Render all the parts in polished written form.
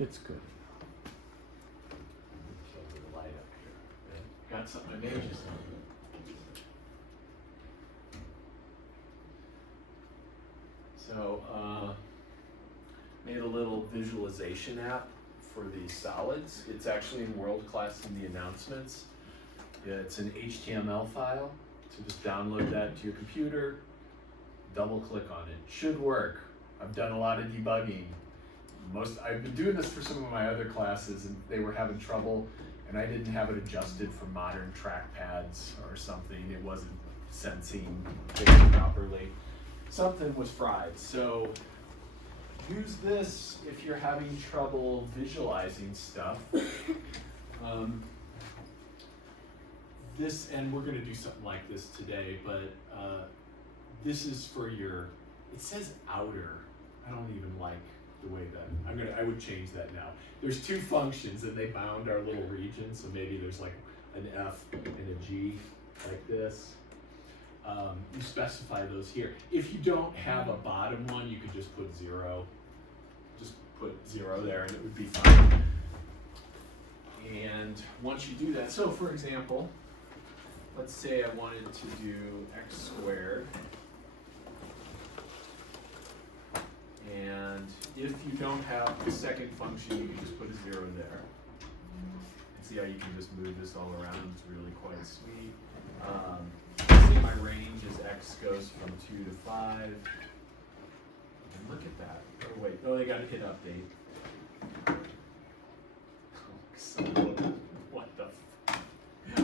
It's good. Kill the light up here. Got something I made just So, made a little visualization app for the solids. It's actually in world class in the announcements. Yeah, it's an HTML file, so just download that to your computer, double click on it. Should work. I've done a lot of debugging. I've been doing this for some of my other classes and they were having trouble and I didn't have it adjusted for modern trackpads or something. It wasn't sensing things properly. Something was fried. So use this if you're having trouble visualizing stuff. And we're gonna do something like this today, but this is for your, it says outer. I don't even like the way that, I would change that now. There's two functions and they bound our little region, so maybe there's like an F and a G like this. You specify those here. If you don't have a bottom one, you could just put 0. Just put 0 there and it would be fine. And once you do that, so for example, let's say I wanted to do x squared. And if you don't have the second function, you can just put a 0 there. And see how you can just move this all around. It's really quite sweet. See, my range is x goes from 2 to 5. And look at that. Oh wait, oh, they got to hit update. So, what the f.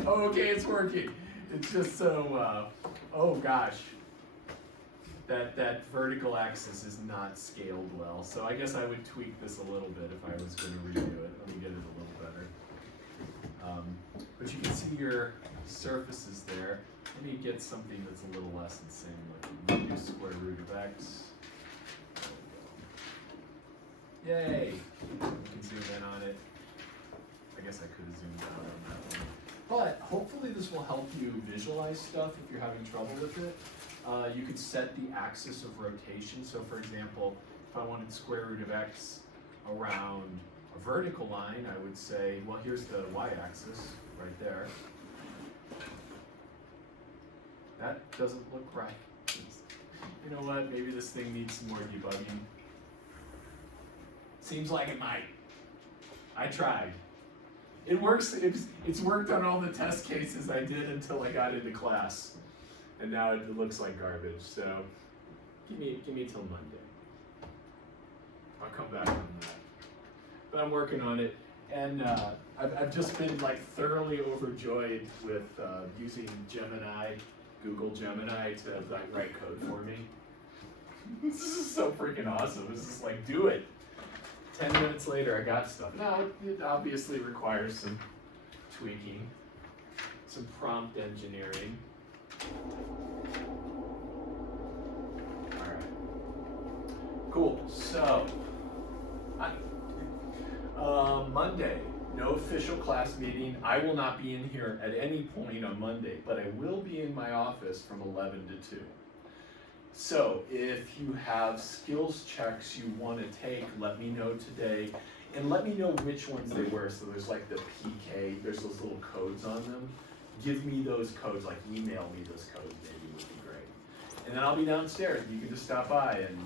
Oh, okay, it's working. It's just so, oh gosh. That vertical axis is not scaled well. So I guess I would tweak this a little bit if I was going to redo it. Let me get it a little better. But you can see your surfaces there. Let me get something that's a little less insane, like minus square root of x. There we go. Yay! You can zoom in on it. I guess I could have zoomed out on that one. But hopefully this will help you visualize stuff if you're having trouble with it. You could set the axis of rotation. So for example, if I wanted square root of x around a vertical line, I would say, well, here's the y-axis right there. That doesn't look right. You know what? Maybe this thing needs some more debugging. Seems like it might. I tried. It works. It's worked on all the test cases I did until I got into class. And now it looks like garbage, so give me till Monday. I'll come back on that. But I'm working on it, and I've just been like thoroughly overjoyed with using Gemini, Google Gemini to like write code for me. This is so freaking awesome. It's just like, do it. 10 minutes later, I got stuff. Now, it obviously requires some tweaking, some prompt engineering. All right. Cool. So, Monday, no official class meeting. I will not be in here at any point on Monday, but I will be in my office from 11 to 2. So, if you have skills checks you want to take, let me know today. And let me know which ones they were. So there's like the PK, there's those little codes on them. Give me those codes, like email me those codes, maybe would be great. And then I'll be downstairs, and you can just stop by and,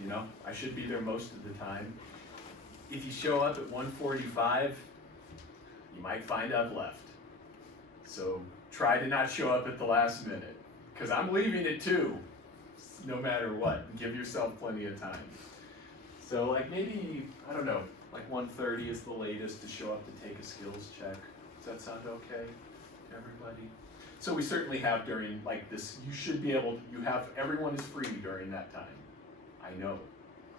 you know, I should be there most of the time. If you show up at 1:45, you might find I've left. So try to not show up at the last minute, because I'm leaving at 2, no matter what. Give yourself plenty of time. So like maybe, I don't know, like 1:30 is the latest to show up to take a skills check. Does that sound okay to everybody? So we certainly have during like this, you should be able, everyone is free during that time. I know,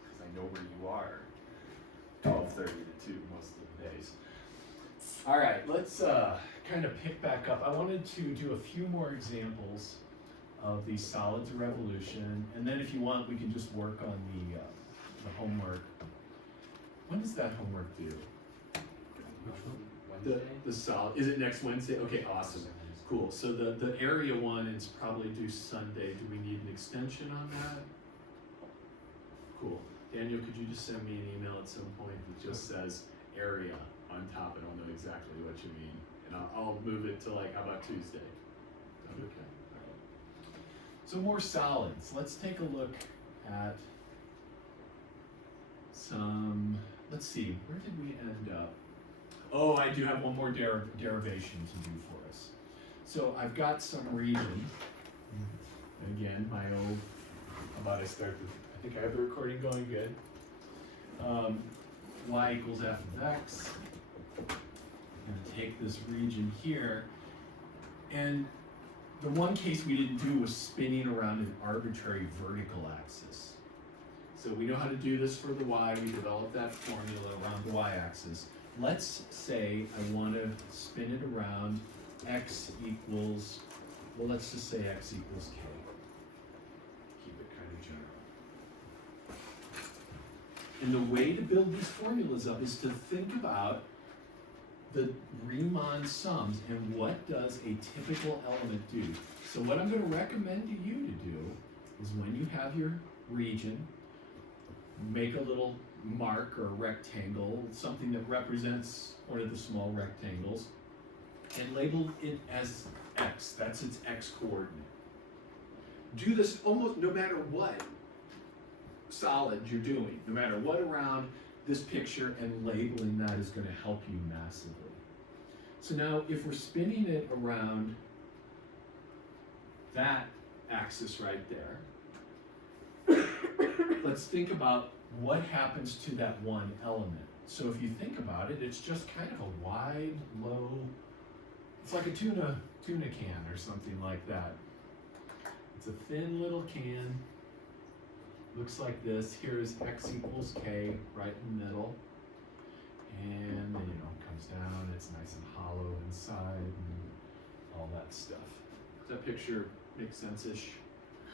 because I know where you are. 12:30 to 2 most of the days. All right, let's kind of pick back up. I wanted to do a few more examples of the solids revolution, and then if you want, we can just work on the homework. When does that homework due? Which one? The solid, is it next Wednesday? Okay, awesome. Cool, so the area one is probably due Sunday. Do we need an extension on that? Cool. Daniel, could you just send me an email at some point that just says area on top, and I'll know exactly what you mean. And I'll move it to like, how about Tuesday? Is that okay? All right. So more solids. Let's take a look at some, let's see, where did we end up? Oh, I do have one more derivation to do for us. So I've got some region. And again, my old, how about I start the, I think I have the recording going good. Y equals f of x. I'm gonna take this region here. And the one case we didn't do was spinning around an arbitrary vertical axis. So we know how to do this for the y. We developed that formula around the y-axis. Let's say I want to spin it around x equals, well, let's just say x equals k. Keep it kind of general. And the way to build these formulas up is to think about the Riemann sums and what does a typical element do. So what I'm going to recommend to you to do is when you have your region, make a little mark or a rectangle, something that represents one of the small rectangles, and label it as x. That's its x coordinate. Do this almost no matter what solid you're doing, no matter what around this picture, and labeling that is going to help you massively. So now if we're spinning it around that axis right there, let's think about what happens to that one element. So if you think about it, it's just kind of a wide, low, it's like a tuna can or something like that. It's a thin little can, looks like this. Here's x equals k right in the middle. And then, it comes down, it's nice and hollow inside and all that stuff. Does that picture make sense-ish?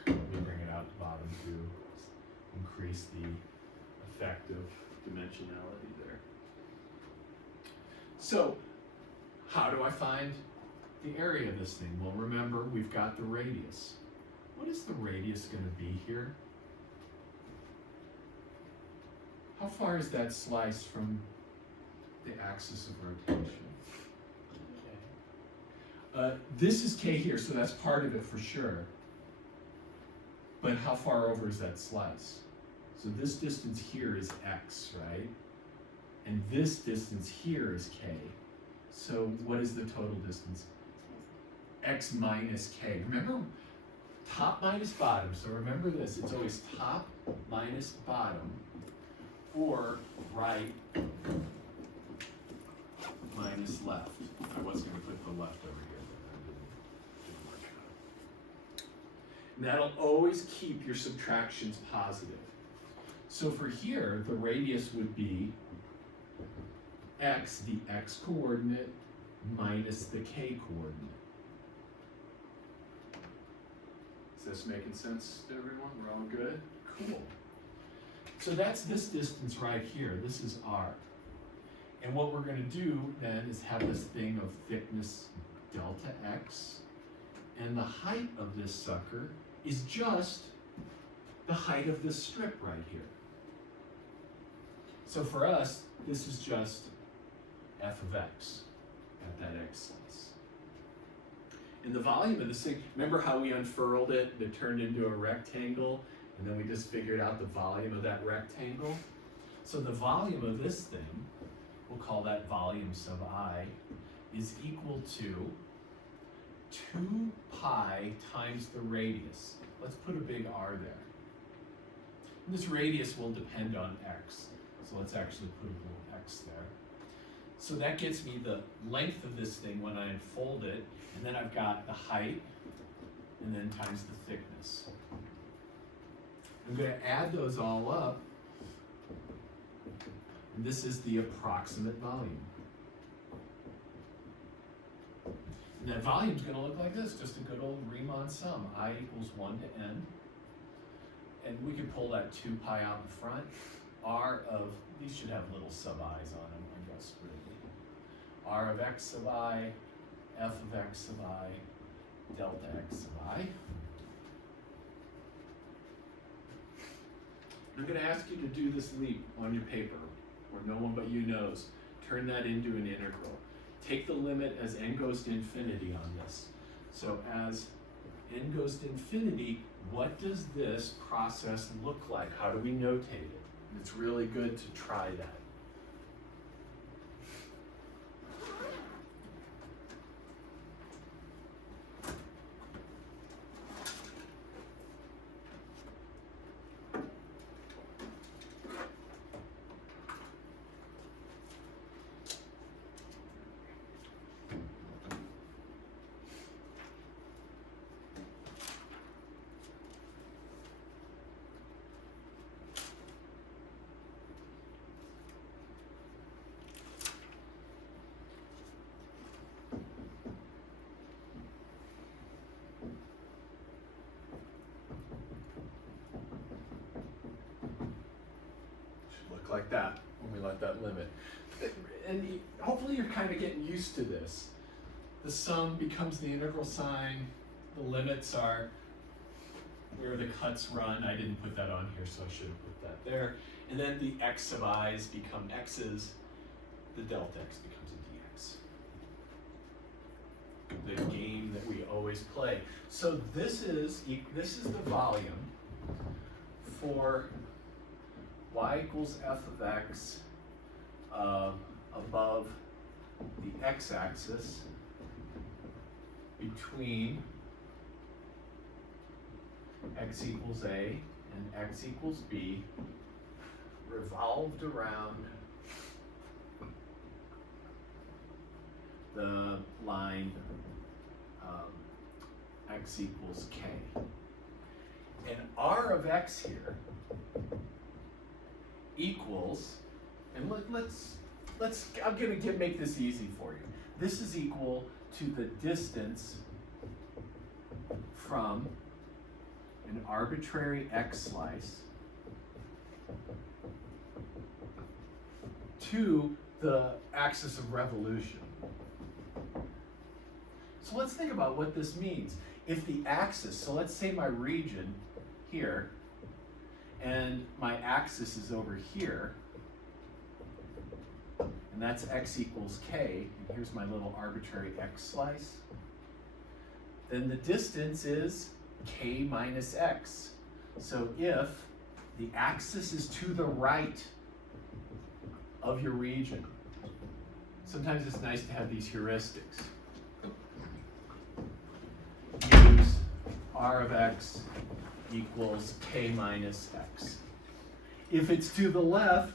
Let me bring it out the bottom to increase the effect of dimensionality there. So, how do I find the area of this thing? Well, remember, we've got the radius. What is the radius going to be here? How far is that slice from the axis of rotation? This is k here, so that's part of it for sure. But how far over is that slice? So this distance here is x, right? And this distance here is k. So what is the total distance? X minus k. Remember, top minus bottom. So remember this, it's always top minus bottom, or right minus left. I was going to put the left over here, but didn't work out. And that'll always keep your subtractions positive. So for here, the radius would be x, the x coordinate, minus the k coordinate. Is this making sense to everyone? We're all good? Cool. So that's this distance right here. This is r. And what we're going to do then is have this thing of thickness delta x, and the height of this sucker is just the height of this strip right here. So for us, this is just f of x at that x slice. And the volume of this thing, remember how we unfurled it and it turned into a rectangle, and then we just figured out the volume of that rectangle? So the volume of this thing, we'll call that volume sub I, is equal to 2 pi times the radius. Let's put a big R there. And this radius will depend on x. So let's actually put a little x there. So that gets me the length of this thing when I unfold it, and then I've got the height, and then times the thickness. I'm going to add those all up, and this is the approximate volume. And that volume is going to look like this, just a good old Riemann sum. I equals 1 to n. And we can pull that 2 pi out in front. R of, these should have little sub i's on them, I guess, really. R of x sub I, f of x sub I, delta x sub I. I'm going to ask you to do this leap on your paper, where no one but you knows. Turn that into an integral. Take the limit as n goes to infinity on this. So as n goes to infinity, what does this process look like? How do we notate it? It's really good to try that. Like that when we let that limit. And hopefully you're kind of getting used to this. The sum becomes the integral sign. The limits are where the cuts run. I didn't put that on here, so I should have put that there. And then the x sub i's become x's. The delta x becomes a dx. The game that we always play. So this is the volume for y equals f of x above the x-axis between x equals a and x equals b, revolved around the line x equals k. And r of x here equals, and I'm gonna make this easy for you. This is equal to the distance from an arbitrary x slice to the axis of revolution. So let's think about what this means. If the axis, so let's say my region here, and my axis is over here, and that's x equals k, and here's my little arbitrary x slice, then the distance is k minus x. So if the axis is to the right of your region, sometimes it's nice to have these heuristics. Use r of x equals k minus x. If it's to the left,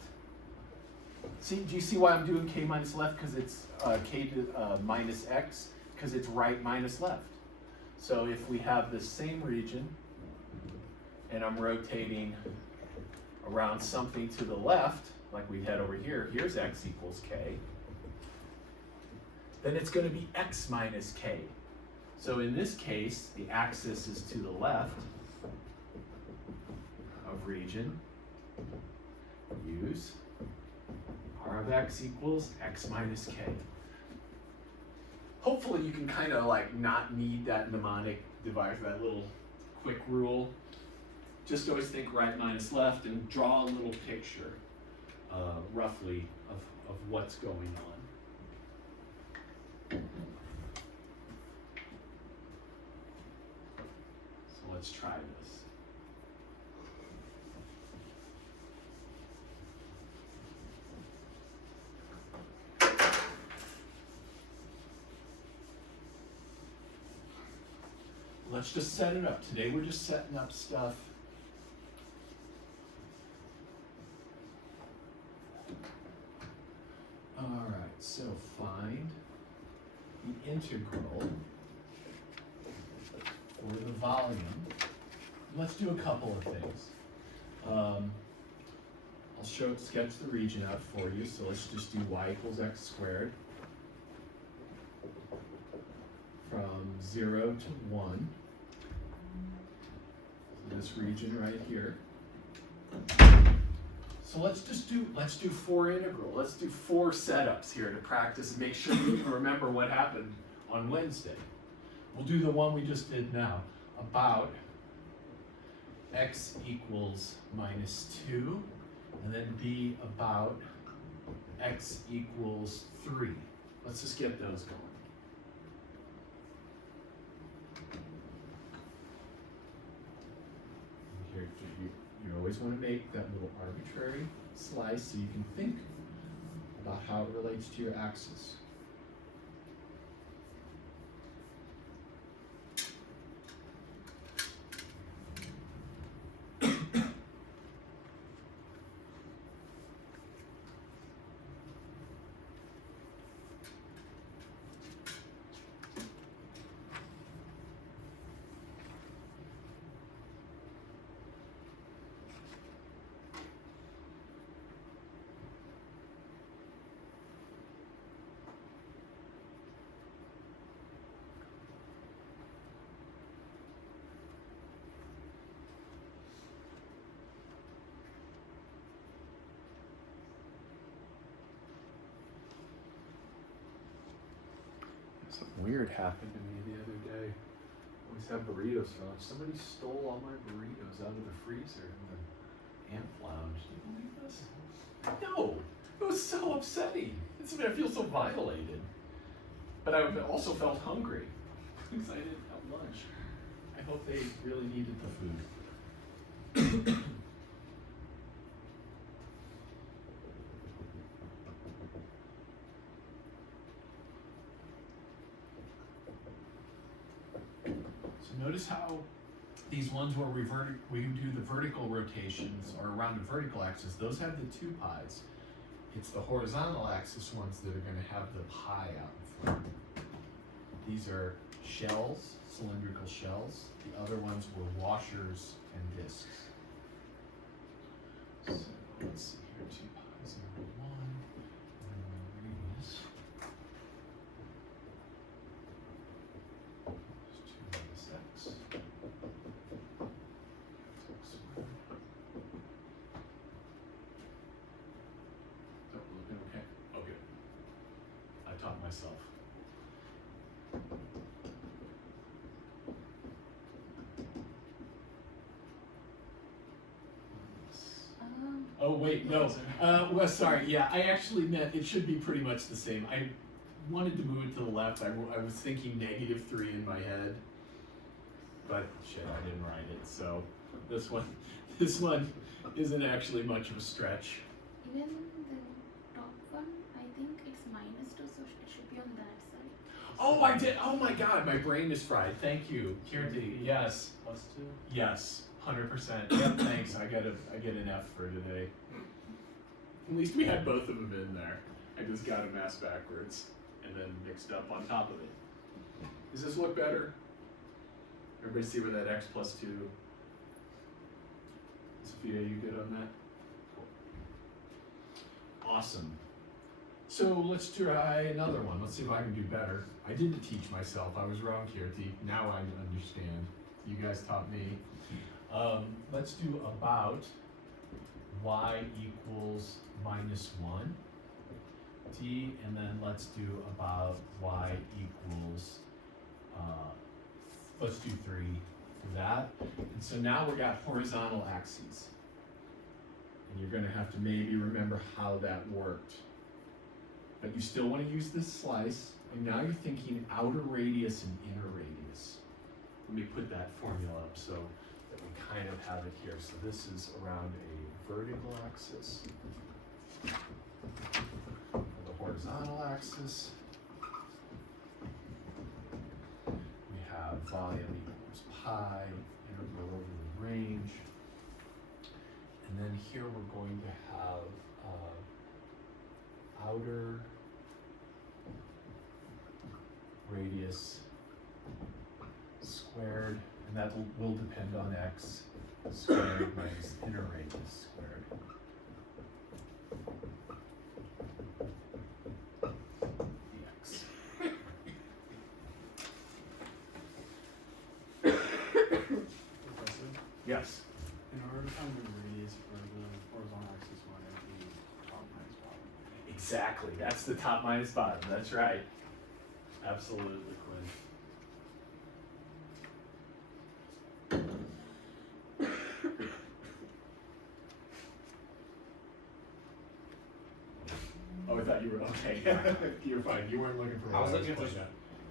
do you see why I'm doing k minus left? Because it's k to minus x, because it's right minus left. So if we have the same region, and I'm rotating around something to the left, like we had over here, here's x equals k, then it's going to be x minus k. So in this case, the axis is to the left of region. Use r of x equals x minus k. Hopefully you can kind of like not need that mnemonic device, that little quick rule. Just always think right minus left and draw a little picture, roughly, of what's going on. So let's try this. Let's just set it up. Today we're just setting up stuff. All right, so find the integral for the volume. Let's do a couple of things. I'll sketch the region out for you. So let's just do y equals x squared from 0 to 1. So this region right here. So let's do 4 integral. Let's do 4 setups here to practice and make sure you can remember what happened on Wednesday. We'll do the one we just did now, about x equals -2, and then b about x equals 3. Let's just get those going. Here, you always want to make that little arbitrary slice so you can think about how it relates to your axis. Something weird happened to me the other day. I always have burritos for lunch. Somebody stole all my burritos out of the freezer in the ant lounge. Do you believe this? No! It was so upsetting. I feel so violated. But I also felt hungry because I didn't have lunch. I hope they really needed the food. Notice how these ones where we do the vertical rotations or around the vertical axis, those have the 2 pi's. It's the horizontal axis ones that are going to have the pi out in front. These are shells, cylindrical shells. The other ones were washers and discs. So let's see here, 2 pi's over 1, and then radius. Myself. Oh wait, no. Well, sorry. Yeah, I actually meant it should be pretty much the same. I wanted to move it to the left. I was thinking -3 in my head, but shit, I didn't write it. So this one isn't actually much of a stretch. Even the top one, I think it's -2, so it should be on that side. Oh, I did. Oh my God, my brain is fried. Thank you, Kirti. Yes. +2? Yes, 100%. Yep, thanks. I get an F for today. At least we had both of them in there. I just got them ass backwards and then mixed up on top of it. Does this look better? Everybody see where that x + 2? Sophia, you good on that? Cool. Awesome. So let's try another one. Let's see if I can do better. I didn't teach myself. I was wrong, Kirti. Now I understand. You guys taught me. Let's do about y equals -1 t, and then let's do about y equals, let's do 3 for that. And so now we got horizontal axes. And you're gonna have to maybe remember how that worked. But you still want to use this slice, and now you're thinking outer radius and inner radius. Let me put that formula up so that we kind of have it here. So this is around a vertical axis, the horizontal axis. We have volume equals pi, integral over the range. And then here we're going to have outer radius squared, and that will depend on x squared minus inner radius squared. dx. Yes. In order to find the radius for the horizontal axis one, it would be top minus bottom. Exactly. That's the top minus bottom. That's right. Absolutely, Quinn. Oh, I thought you were, okay. You're fine, you weren't looking for I was water. looking at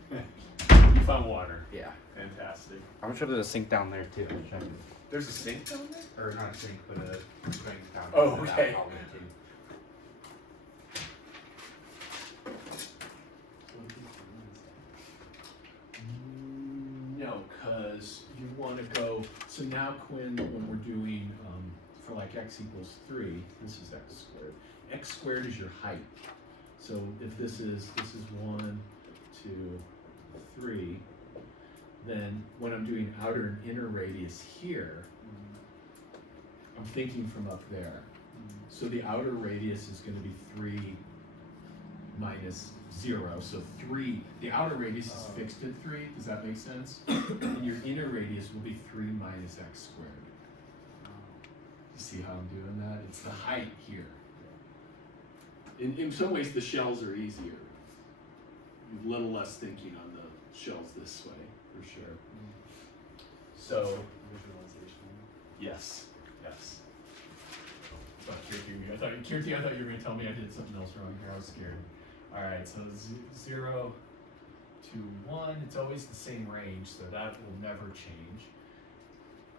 this- You found water. Yeah. Fantastic. I'm sure there's a sink down there too. Which I can, There's a sink down there? or not a sink, but a drain down Oh, for that okay. outlet too. No, because you want to go, so now Quinn, when we're doing, for like x equals 3, this is x squared. X squared is your height. So if this is 1, 2, 3, then when I'm doing outer and inner radius here, I'm thinking from up there. So the outer radius is going to be 3 minus 0. So 3, the outer radius is fixed at 3. Does that make sense? And your inner radius will be 3 minus x squared. You see how I'm doing that? It's the height here. In some ways, the shells are easier. A little less thinking on the shells this way, for sure. So, Visualization. yes, yes. But I thought you were going to tell me I did something else wrong here. I was scared. All right, so 0 to 1, it's always the same range, so that will never change.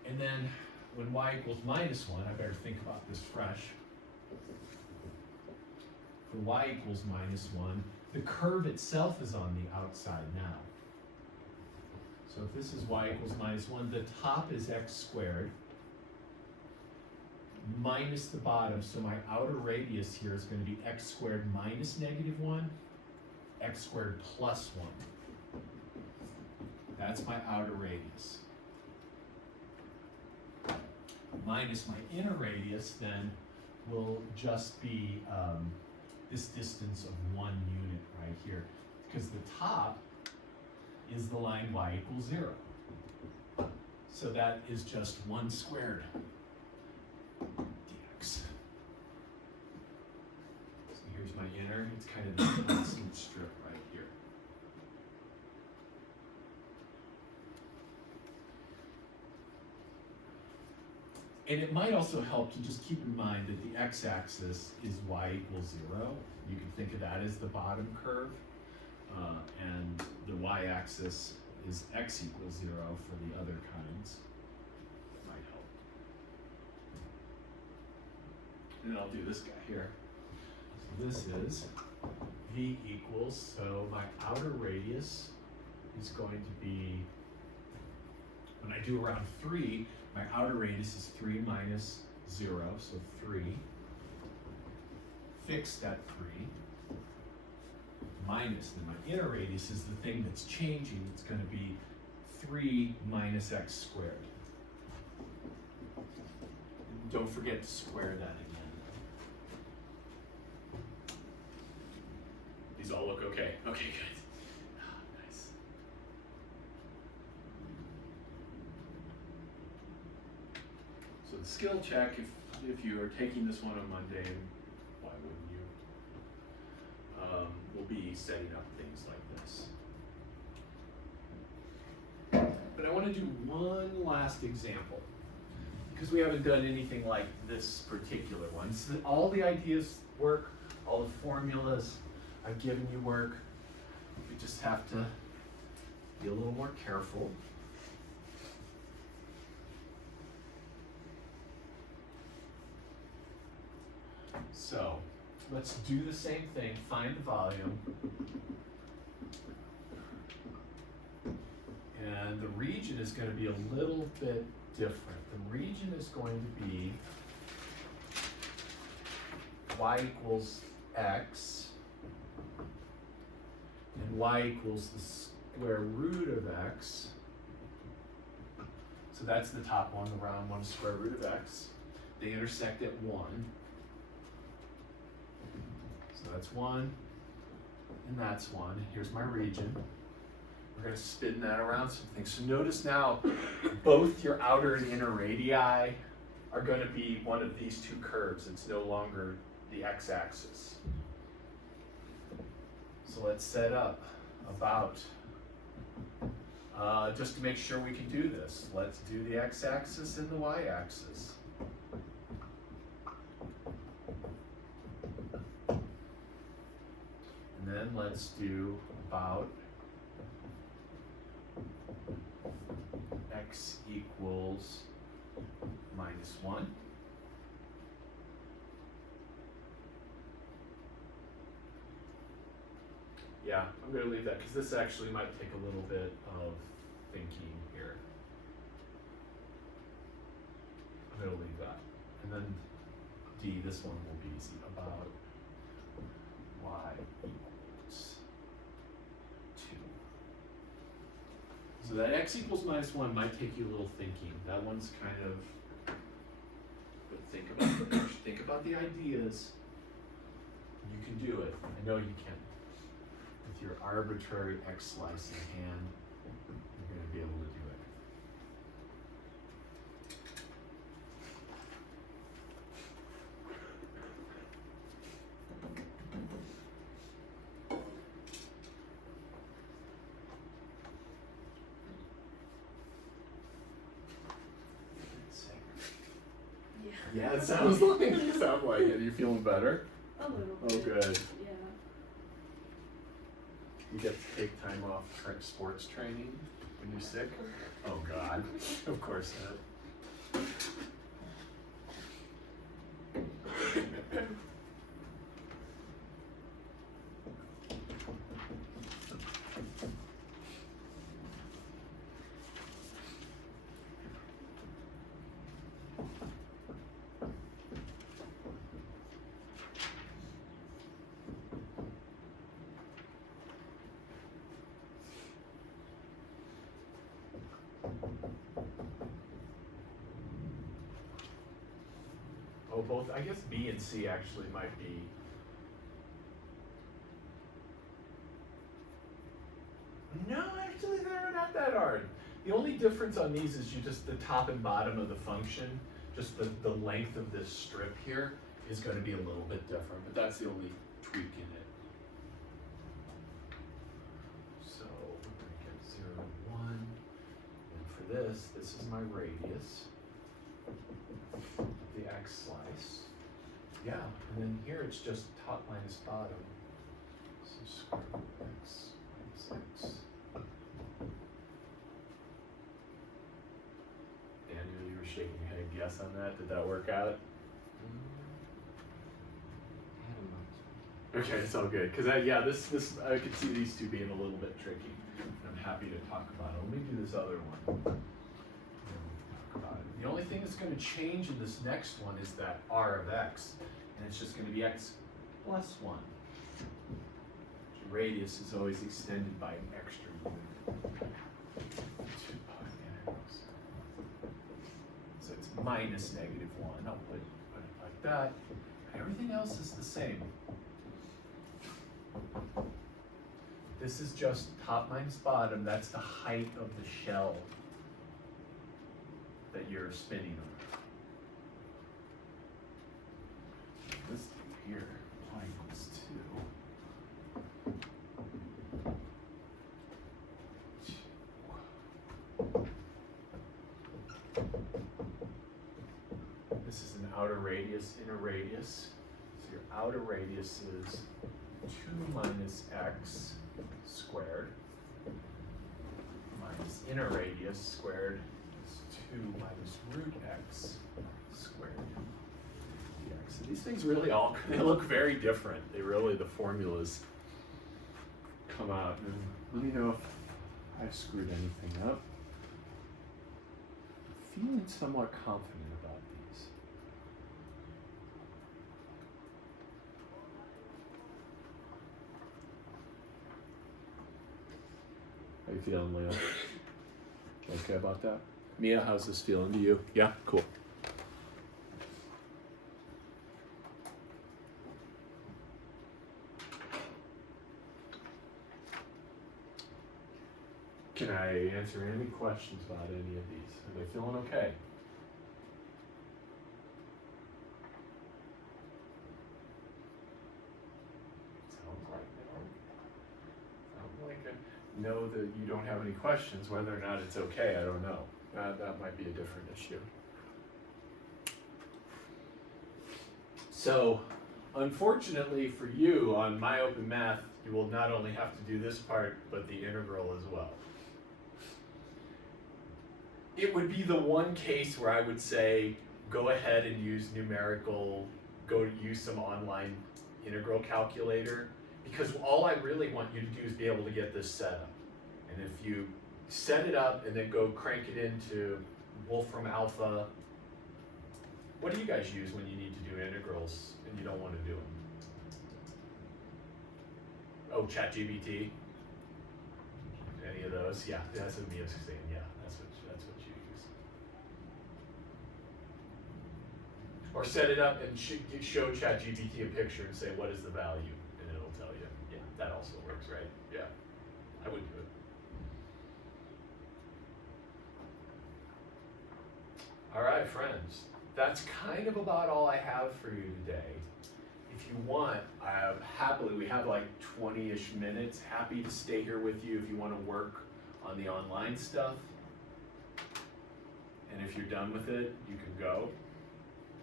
And then when y equals minus 1, I better think about this fresh. For y equals minus 1, the curve itself is on the outside now. So if this is y equals minus 1, the top is x squared minus the bottom, so my outer radius here is going to be x squared minus negative 1, x squared plus 1. That's my outer radius. Minus my inner radius then will just be this distance of 1 unit right here, because the top is the line y equals 0. So that is just 1 squared dx. So here's my inner, it's kind of this constant strip right here. And it might also help to just keep in mind that the x-axis is y equals 0. You can think of that as the bottom curve. And the y-axis is x equals 0 for the other kinds. That might help. And I'll do this guy here. So this is v equals, so my outer radius is going to be, when I do around 3, my outer radius is 3 minus 0, so 3, fixed at 3, minus, then my inner radius is the thing that's changing. It's going to be 3 minus x squared. And don't forget to square that again. These all look okay. Okay, good. Nice. So the skill check, if you are taking this one on Monday, and why wouldn't you? Will be setting up things like this. But I want to do one last example, because we haven't done anything like this particular one. So all the ideas work, all the formulas I've given you work. We just have to be a little more careful. So let's do the same thing, find the volume. And the region is going to be a little bit different. The region is going to be y equals x, and y equals the square root of x. So that's the top one, the round one, square root of x. They intersect at 1. So that's 1, and that's 1. Here's my region. We're going to spin that around some things. So notice now, both your outer and inner radii are going to be one of these two curves. It's no longer the x-axis. So let's set up about, just to make sure we can do this, let's do the x-axis and the y-axis. then let's do about x equals -1. Yeah, I'm going to leave that because this actually might take a little bit of thinking here. I'm going to leave that. And then D, this one will be easy, about y equals 2. So that x equals -1 might take you a little thinking. That one's kind of, but think about the ideas. You can do it. I know you can. With your arbitrary x slice in hand, you're going to be able to do it. Yeah, it sounds like it. Are you feeling better? A little Oh, bit. good. Yeah. You get to take time off sports training when you're sick? Oh, God. Of course not. Oh, both, I guess B and C actually might be. No, actually they're not that hard. The only difference on these is you just, the top and bottom of the function, just the length of this strip here is going to be a little bit different, but that's the only tweak in it. So we're going to get 0, 1, and for this is my radius. The x slice. Yeah, and then here it's just top minus bottom. So square root of x minus x. Daniel, you were shaking your head yes on that. Did that work out? Okay, it's all good. Because this I could see these two being a little bit tricky. And I'm happy to talk about it. Let me do this other one. The only thing that's going to change in this next one is that r of x, and it's just going to be x plus 1. The radius is always extended by an extra unit. So it's minus -1. I'll put it like that. Everything else is the same. This is just top minus bottom. That's the height of the shell that you're spinning on. This thing here, y equals 2. This is an outer radius, inner radius. So your outer radius is 2 minus x squared minus inner radius squared is 2 minus root x squared dx. So these things really they look very different. They really, the formulas come out. And let me know if I screwed anything up. I'm feeling somewhat confident about these. How you feeling, Leo? Okay about that? Mia, how's this feeling to you? Yeah? Cool. Can I answer any questions about any of these? Are they feeling okay? Sounds like they are. Sounds like it. Know that you don't have any questions. Whether or not it's okay, I don't know. That might be a different issue. So, Unfortunately for you, on My Open Math, you will not only have to do this part, but the integral as well. It would be the one case where I would say, go ahead and use numerical, go use some online integral calculator, because all I really want you to do is be able to get this set up. And if you set it up and then go crank it into Wolfram Alpha, what do you guys use when you need to do integrals and you don't want to do them? Oh, ChatGPT? Any of those? Yeah, that's what Mia's saying. Yeah, that's what you use. Or set it up and show ChatGPT a picture and say, what is the value? And it'll tell you. Yeah, that also works, right? Yeah, I would do it. All right, friends. That's kind of about all I have for you today. If you want, happily, we have like 20-ish minutes. Happy to stay here with you if you want to work on the online stuff. And if you're done with it, you can go.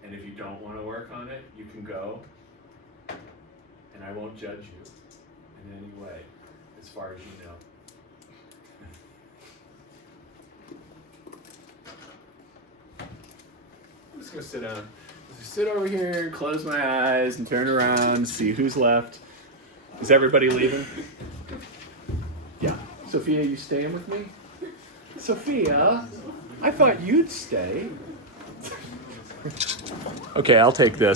And if you don't want to work on it, you can go. And I won't judge you in any way, as far as you know. I'm just gonna sit down. Just sit over here, close my eyes, and turn around, see who's left. Is everybody leaving? Yeah. Sophia, you staying with me? Sophia, I thought you'd stay. Okay, I'll take this.